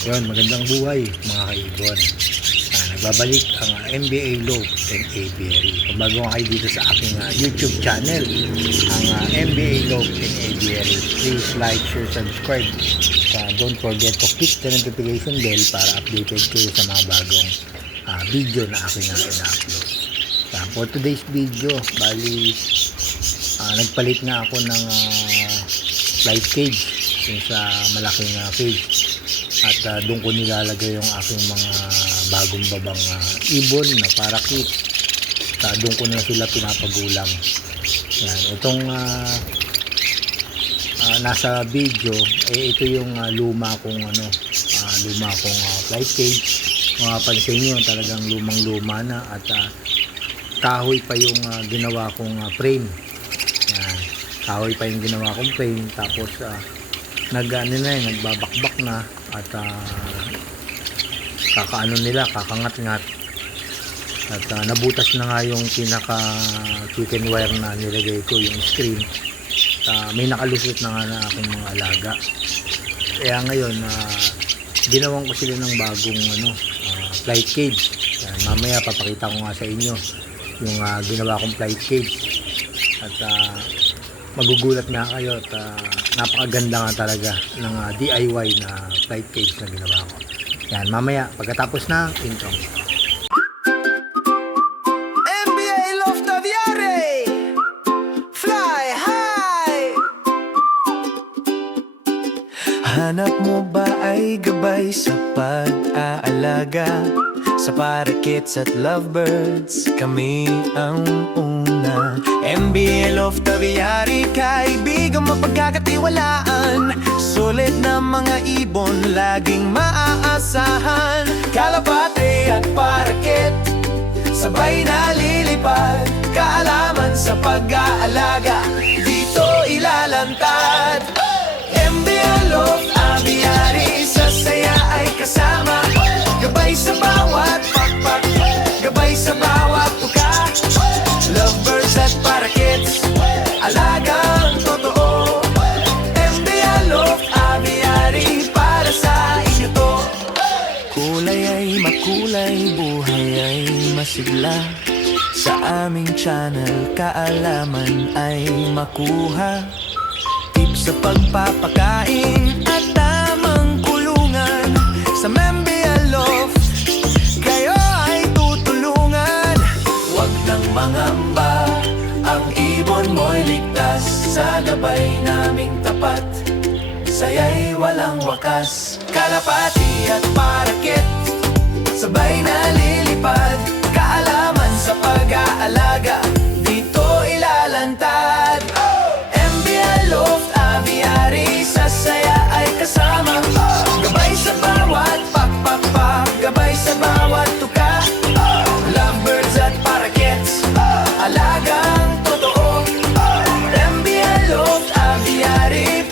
Yun, magandang buhay mga kaibon. Nagbabalik ang MBA Loaf and Aviary. Kung bago kayo dito sa aking YouTube channel, ang MBA Loaf and Aviary, please like, share, subscribe. Don't forget to click the notification bell para updated kayo sa mga bagong video na aking ina-upload. For today's video, bali nagpalit nga ako ng flight cage sa malaking cage. At doon ko nilalagay yung aking mga bagong babang ibon na parakit. Doon ko na sila pinapagulang. Yan, itong nasa video ito yung luma kong flight cage. Mapapansin nyo talagang lumang-luma na at kahoy pa yung ginawa kong frame. Yan, kahoy pa yung ginawa kong frame, tapos nagbabakbak na at kakangat-ngat at nabutas na nga yung pinaka chicken wire na nilagay ko, yung screen. May nakalusot na nga na aking mga alaga, kaya ngayon ginawan ko sila ng bagong flight cage. Yan, mamaya papakita ko nga sa inyo yung ginawa kong flight cage at magugulat nga kayo at napakaganda nga talaga ng DIY na flight cage na ginawa ko. Yan, mamaya pagkatapos ng intro. MBA Loaf Aviary, fly high. Hanap mo ba ay gabay sa pag-aalaga sa parakeets at lovebirds? Kami ang una. MBA Loaf Aviary, kaibigang mapagkakatiwalaan. Sulit na mga ibon, laging maaasahan. Kalapate at parakit, sabay na lilipad. Kaalaman sa pag-aalaga, dito ilalantad. MBA Loaf Aviary, sa saya ay kasama. Gabay sa bawat pakpak, gabay sa bawat tuka. Lovebirds at parakits, alagang totoo. MBA Loaf Aviary, para sa inyo to. Kulay ay makulay, buhay ay masigla. Sa aming channel, kaalaman ay makuha. Tips sa pagpapakain at tamang kulungan. Sa MBA Loaf, kayo ay tutulungan. Huwag nang mangamba, ang ibon mo'y ligtas. Sa gabay naming tapat, saya'y walang wakas. Kalapati at parakit, sabay na lilipad. Kaalaman sa pag-aalaga, dito ilalantad. MBA Loaf Aviary, sa saya ay kasama. Gabay sa bawat pakpak, gabay sa bawat tuka. Lovebirds at parakits, alagang totoo. MBA Loaf Aviary,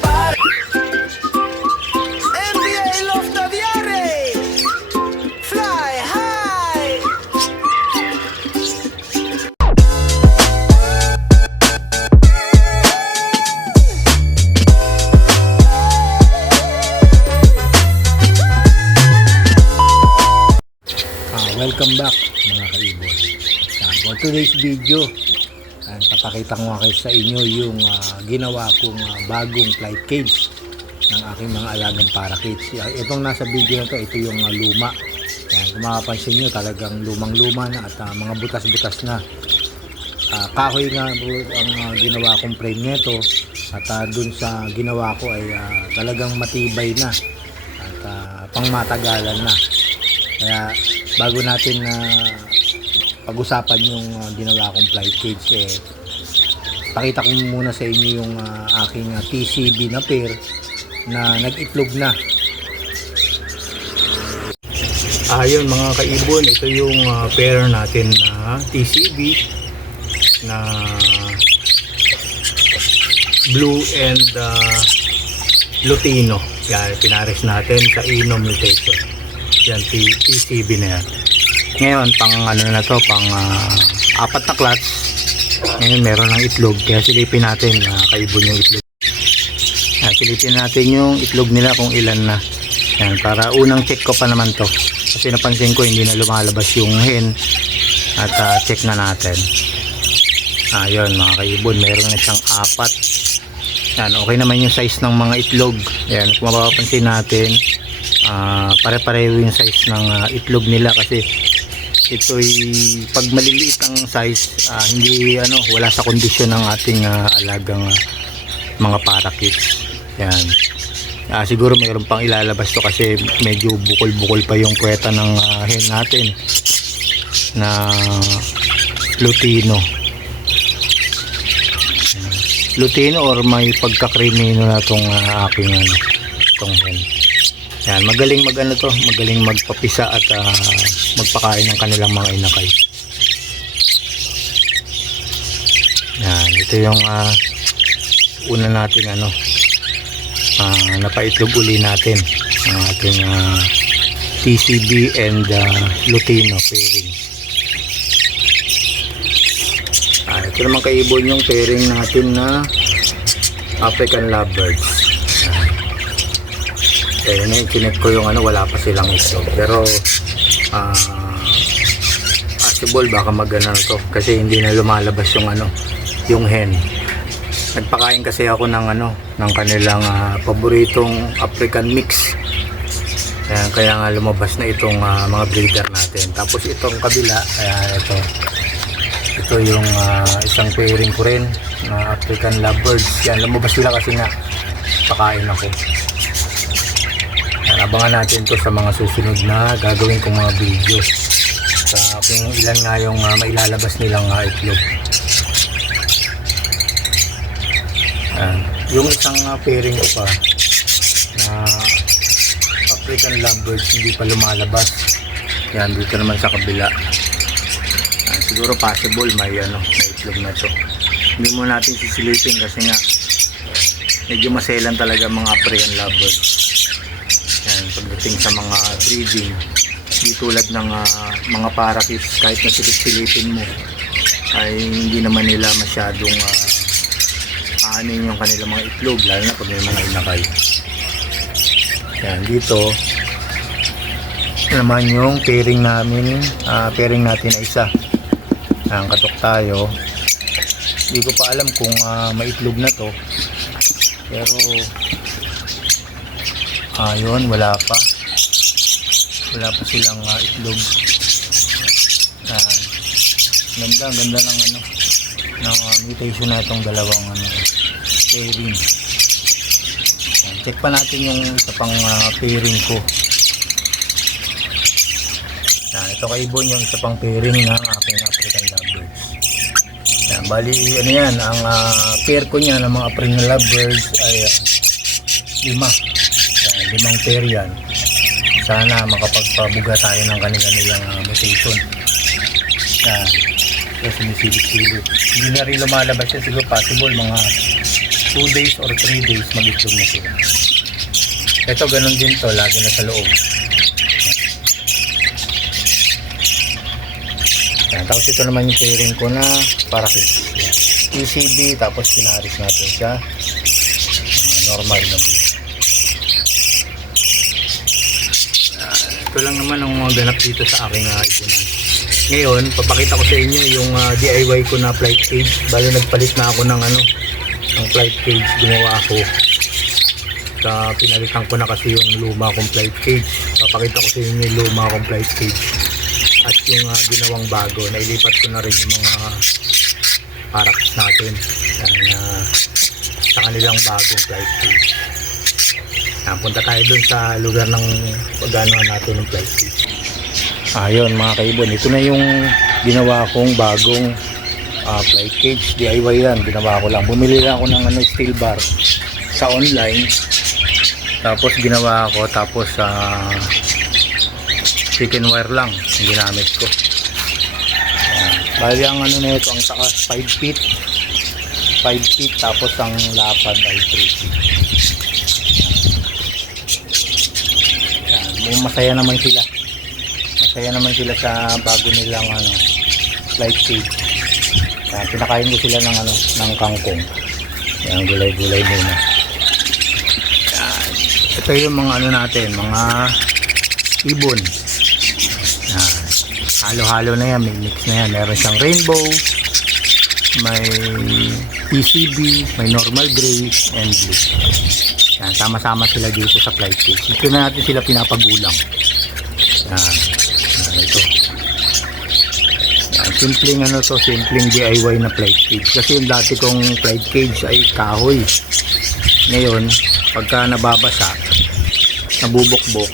MBA Loaf Aviary, fly high. Welcome back mga kaibon. For today's video, papakita ko nga kayo sa inyo yung ginawa kong bagong flight cage ng aking mga alagang parakits. Itong nasa video na to, ito yung luma. Yan, kung makapansin nyo, talagang lumang-luma na at mga butas-butas na. Kahoy nga ang ginawa kong frame nito, at dun sa ginawa ko ay talagang matibay na at pangmatagalan na. Kaya bago natin pag-usapan yung ginawa kong flight cage, pakita ko muna sa inyo yung aking TCB na pair na nag-itlog na. Ayun mga kaibon, ito yung pair natin na TCB na blue and Lutino. Yan, pinares natin sa Ino mutation. Yan, TCB na yan. Ngayon, pang na to, pang 4 na clutch. Ngayon, meron ng itlog. Kaya silipin natin, kaibon yung itlog. Silipin natin yung itlog nila kung ilan na. Yan, para unang check ko pa naman to. Kasi napansin ko hindi na lumalabas yung hen. At check na natin. Ayun mga kaibon, meron na siyang 4. Yan, okay naman yung size ng mga itlog. Yan, kung mapapansin natin, pare-pareho yung size ng itlog nila kasi ito'y pag maliliit ang size, hindi wala sa kondisyon ng ating alagang mga parakeets. Yan. Siguro mayroon pang ilalabas to kasi medyo bukol-bukol pa yung puweta ng hen natin na Lutino or may pagka-creamino na tong aking tong hen. Yan, magaling magaling magpapisa at magpakain ng kanilang mga inakay. Yan, ito yung una nating napaitlog uli natin ang ating TCB and Lutino pairing. Ito naman kaibon yung pairing natin na African Lovebirds. Kaya na chinek ko yung wala pa silang itlog pero possible baka magana to kasi hindi na lumalabas yung hen. Nagpakain kasi ako ng kanilang paboritong African mix. Kaya nga lumabas na itong mga breeder natin. Tapos itong kabila, ito yung isang pairing ko rin na African Lovebirds. Yan, lumabas sila kasi nga pakain ako. Yan, abangan natin to sa mga susunod na gagawin kong mga video sa kung ilan nga yung mailalabas nilang itlog. Yung isang pairing ko pa na African Lovebirds hindi pa lumalabas. Yan, dito naman sa kabila. Siguro possible may itlog na to. Hindi mo natin sisilipin kasi nga medyo maselan talaga mga African Lovebirds. Yan, pagdating sa mga breeding, di tulad ng mga parakeets, kahit na silip-silipin mo ay hindi naman nila masyadong aanin yung kanilang mga itlog, lalo na pag may mga inakay. Yan, dito naman yung pairing namin, pairing natin na isa. Ang katok tayo. Hindi ko pa alam kung maitlog na to, pero yun, wala pa silang itlog. Ganda ng ng mutation na itong dalawang pairing. Check pa natin yung isa pang pairing ko. Ito kaibon yung isa pang pairing ng aking African Lovebirds. Bali yan, ang pair ko niya ng mga African Lovebirds ay 5. 5 pair yan. Sana makapagpabuga tayo ng kanilang mutation. Sinisilip-silip. Hindi na rin lumalabas yan, siguro possible mga 2 days or 3 days mag-itlog na sila. Ito ganun din to, lagi na sa loob. Tapos ito naman yung pairing ko na parakeets. TCB, tapos pinaris natin siya normal na blue. Ito lang naman ang mga ganap dito sa aking ipunan. Ngayon, papakita ko sa inyo yung DIY ko na flight cage. Bali nagpalit na ako ng flight cage. Gumawa ako. Pinalitan ko na kasi yung luma kong flight cage. Papakita ko sa inyo yung luma kong flight cage. At yung ginawang bago, nailipat ko na rin yung mga parakeets natin sa kanilang bagong flight cage. Punta tayo dun sa lugar ng pagganuhan natin ng flight cage. Ayun mga kaibon, ito na yung ginawa kong bagong flight cage. DIY yan, ginawa ko lang. Bumili lang ako ng steel bar sa online. Tapos ginawa ko, tapos chicken wire lang ang ginamit ko. Bali ang na ito, ang taas 5 feet, tapos ang lapad ay 3 feet. Masaya naman sila sa bago nilang flight cage. Pinakain ko sila ng kangkong. Yan, gulay-gulay muna. Ito ito yung mga ano natin, mga ibon. Yan. Halo-halo na yan, may mix na yan. Meron siyang rainbow, may PCB, may normal gray, and blue. Yan, sama-sama sila dito sa flight cage. Dito na natin sila pinapagulang. Yan. Yan, ito. Yan, simpleng ano to, simpleng DIY na flight cage. Kasi yung dati kong flight cage ay kahoy. Ngayon, pagka nababasa, nabubukbok,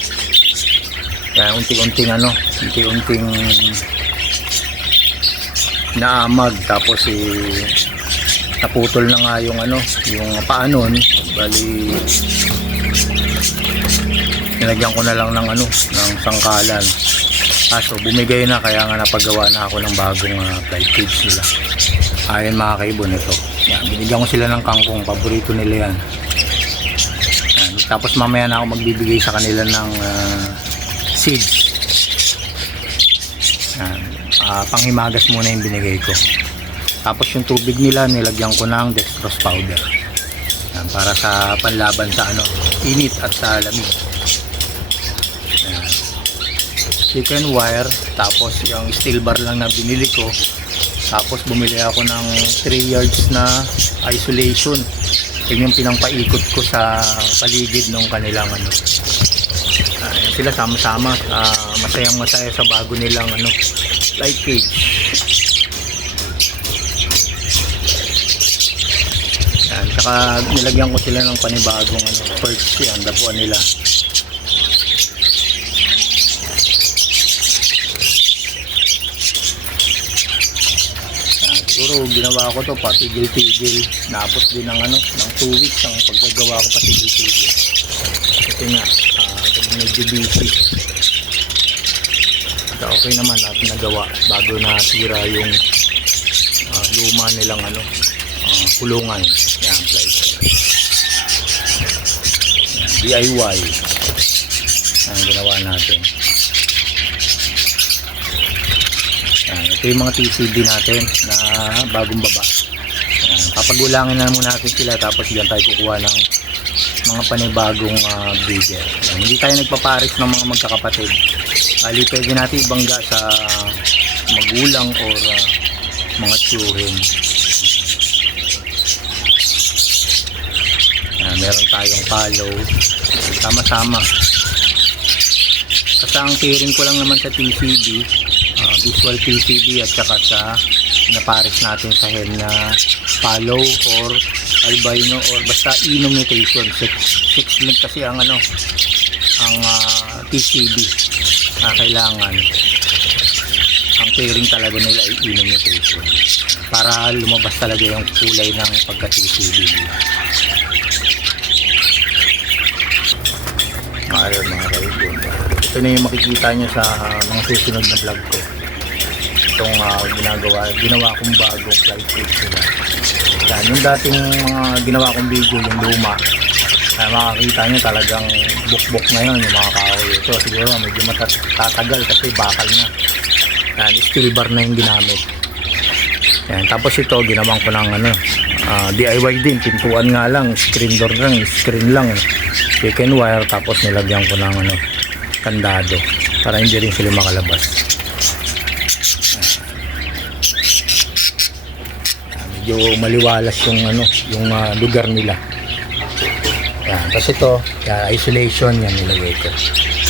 kaya unting-unting ano, unting-unting naamag, tapos naputol na nga yung ano, yung paanon, bali nilagyan ko na lang ng ano, ng sangkalan. Kaso bumigay na, kaya nga napagawa na ako ng bagong flight cage nila. Ayun mga kaibon, ito. Yan, binigyan ko sila ng kangkong, paborito nila yan. Yan, tapos mamaya na ako magbibigay sa kanila ng seeds. Yan, panghimagas muna yung binigay ko. Tapos yung tubig nila nilagyan ko ng dextrose powder. Yan, para sa panlaban sa ano, init at sa lamig. Yan. Chicken wire, tapos yung steel bar lang na binili ko. Tapos bumili ako ng 3 yards na isolation. Yun yung pinangpaikot ko sa paligid ng kanilang ano. Sila sama-sama, masayang masaya sa bago nilang ano, flight cage. Yan, saka nilagyan ko sila ng panibagong ano, perch, yan, dapuan nila. Yan, siguro ginawa ko to patigil-tigil, naabot din ng ano, ng 2 weeks ang paggagawa ko patigil-tigil. Kasi nga, medyo busy. Okay naman natin nagawa bago nasira yung luma nilang ano, kulungan. Yan, flight. DIY. Yan, ginawa natin. Yan, ito yung mga TCB natin na bagong baba. Yan, papagulangin na muna natin sila, tapos diyan tayo kukuha ng mga panibagong breeder. Yan, hindi tayo nagpapares ng mga magkakapatid. Ali, pwede natin ibangga sa magulang or mga tiyuhin. Yan, meron tayong follow. Sama-sama. Kasi ang pairing ko lang naman sa TCB, visual TCB, at saka sa pinapares natin sa hen na follow or albino or basta e-mutation. 6 link kasi ang ano, ang TCB na kailangan. Ang pairing talaga nila ay e-mutation para lumabas talaga yung kulay ng pagka TCB nila. Ayun mga kaibon, ito na yung makikita nyo sa mga susunod na vlog ko. Itong ginawa kong bagong flight cage nila. Yan, yung dating mga ginawa kong video, yung luma, makakita nyo talagang bukbok na yun yung mga kahoy. Ito siguro medyo matatagal kasi bakal na. Yan, steel bar na yung ginamit. Yan, tapos ito ginawang ko ng ano, DIY din, pintuan nga lang, screen door lang, screen lang, chicken wire, tapos nilagyan ko ng ano, kandado para hindi rin sila makalabas. Medyo maliwalas yung ano, yung lugar nila. Yan, tapos ito, yan, isolation yan nilagay ko.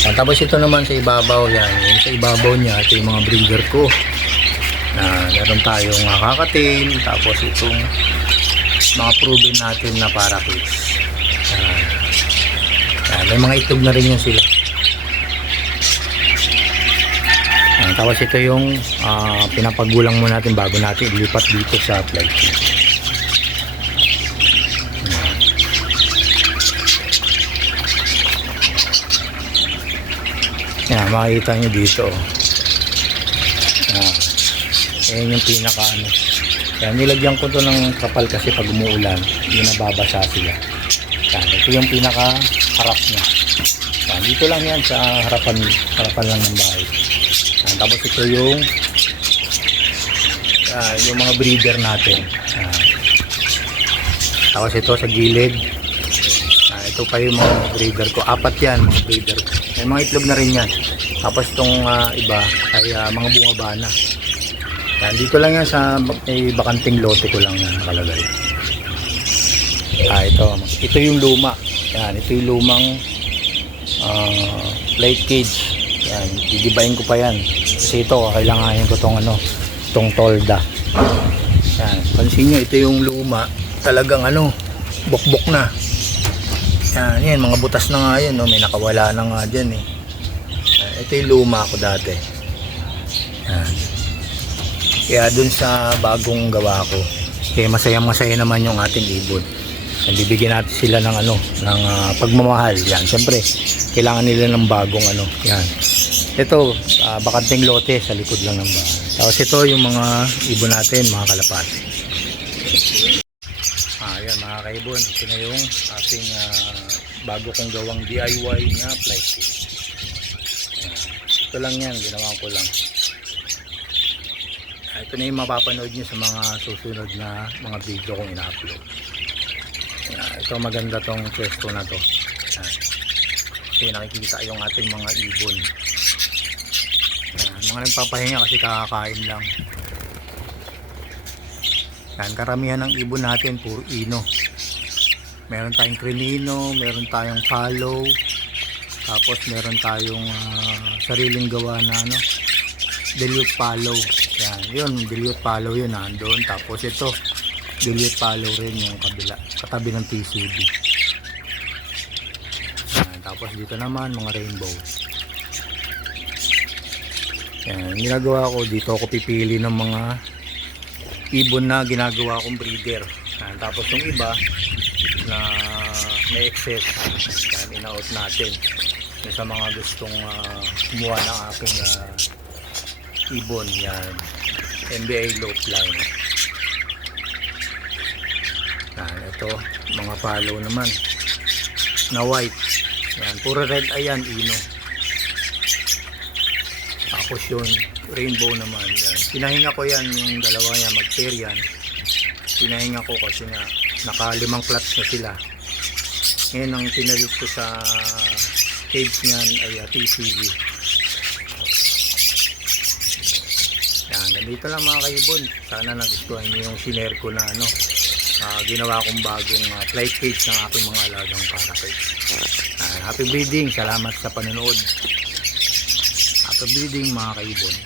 Yan, tapos ito naman sa ibabaw, yan, yung sa ibabaw niya, ito yung mga breeder ko. Meron tayong kakatail, tapos itong mga proven natin na parakeets. May mga itlog na rin yan sila. Tapos ito yung pinapagulang mo natin bago natin ilipat dito sa flight cage. Yan, makikita nyo dito. Ayan yung pinaka ano. Kaya nilagyan ko to ng kapal kasi pag umuulan hindi nababasa sila. Yan, ito yung pinaka harap niya. Yan, dito lang yan sa harapan lang ng bahay. Yan, tapos ito yung mga breeder natin. Yan. Tapos ito sa gilid. Ito Ito pa yung mga breeder ko. 4 yan, mga breeder ko. May mga itlog na rin yan. Tapos itong iba ay mga bumaba na. Yan, dito lang yan sa may bakanting lote ko lang yan nakalagay. Ito yung luma. Yan, ito yung lumang light cage. Yan, didibayin ko pa yan. Kasi ito, kailanganin ko tong tolda. Yan, pansin nyo, ito yung luma. Talagang bukbok na. Yan, mga butas na nga yan, no? May nakawala na nga dyan eh. Ito yung luma ko dati. Yan. Kaya dun sa bagong gawa ko, kaya masaya naman yung ating ibon. Bibigyan natin sila ng ng pagmamahal. Yan, siyempre, kailangan nila ng bagong Yan. Ito, bakanting lote sa likod lang ng bahay. Tapos ito yung mga ibon natin, mga kalapati. Ayan mga kaibon, ito na yung ating bago kong gawang DIY na flight cage. Ito lang yan, ginawa ko lang. Ito na yung mapapanood nyo sa mga susunod na mga video kong ina-upload. Ito maganda tong pwesto na to. Kasi nakikita yung ating mga ibon. Mga nagpapahinga kasi kakakain lang. Yan, karamihan ng ibon natin puro ino. Meron tayong crinino, meron tayong follow, tapos meron tayong sariling gawa na dilute follow. Yan, yun, dilute follow yun nandoon. Tapos ito, dilute follow rin yung kabila, katabi ng TCB. Yan, tapos dito naman mga rainbow. Yan, ginagawa ko dito, ako pipili ng mga ibon na ginagawa kong breeder. Yan, tapos yung iba na may excess, yan, ina-out natin. Yan, sa mga gustong kumuha ng aking ibon. Yan, NBA low line. Yan, ito mga follow naman na white. Yan, puro red ayan, ino. Tapos yun, rainbow naman. Yan, pinahinga ko yan, yung dalawa niya, mag-pair yan. Pinahinga ko kasi nga naka-5 clutch na sila. Ngayon ang pinalit ko sa cage niyan ay TCB. Yan, ganito lang mga kaibon. Sana nagustuhan niyo yung share ko na ginawa kong bagong flight cage ng aking mga alagang parrot. Happy breeding, salamat sa panonood. Happy breeding mga kaibon.